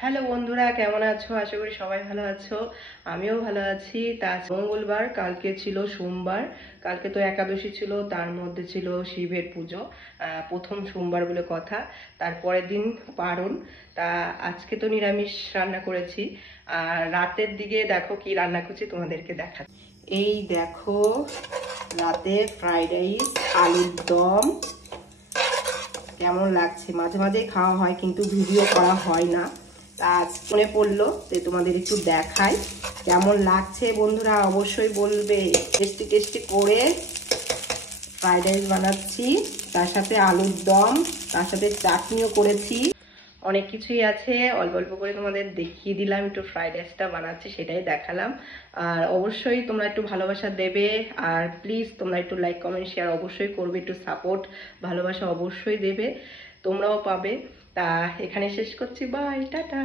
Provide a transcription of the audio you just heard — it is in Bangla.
হ্যালো বন্ধুরা, কেমন আছো? আশা করি সবাই ভালো আছো। আমিও ভালো আছি। তা মঙ্গলবার, কালকে ছিল সোমবার। কালকে তো একাদশী ছিল, তার মধ্যে ছিল শিবের পুজো। প্রথম সোমবার বলে কথা। তারপরের দিন পারণ। তা আজকে তো নিরামিষ রান্না করেছি। আর রাতের দিকে দেখো কি রান্না করছি, তোমাদেরকে দেখাচ্ছি। এই দেখো, রাতে ফ্রাইড রাইস, আলুর দম। কেমন লাগছে? মাঝে মাঝেই খাওয়া হয়, কিন্তু ভিডিও করা হয় না। তা আজ মনে পড়লো যে তোমাদের একটু দেখাই কেমন লাগছে। বন্ধুরা অবশ্যই বলবে। টেস্টি টেস্টি করে ফ্রাইড রাইস বানাচ্ছি, তার সাথে আলুর দম, তার সাথে চাটনিও করেছি। অনেক কিছুই আছে, অল্প অল্প করে তোমাদের দেখিয়ে দিলাম। একটু ফ্রাইড রাইসটা বানাচ্ছি, সেটাই দেখালাম। আর অবশ্যই তোমরা একটু ভালোবাসা দেবে। আর প্লিজ তোমরা একটু লাইক কমেন্ট শেয়ার অবশ্যই করবে, একটু সাপোর্ট ভালোবাসা অবশ্যই দেবে, তোমরাও পাবে। তা এখানে শেষ করছি, বাই, টাটা।